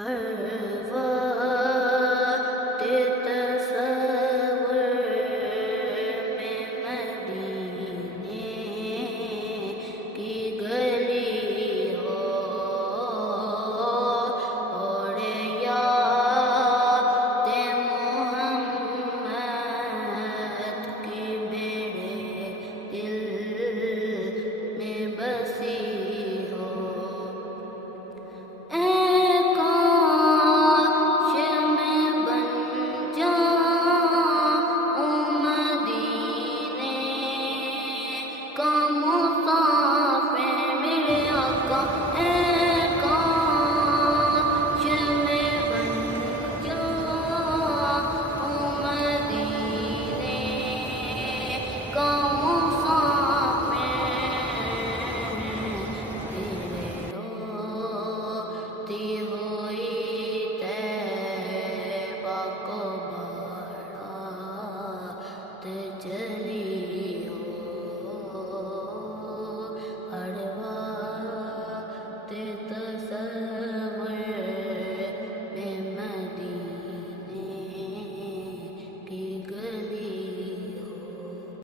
ہر وقت تصور میں مدینے کی گلی ہو اور یاد محمد کی میرے دل میں بسی ہو۔ ہوئی طیبہ کو بارات چلے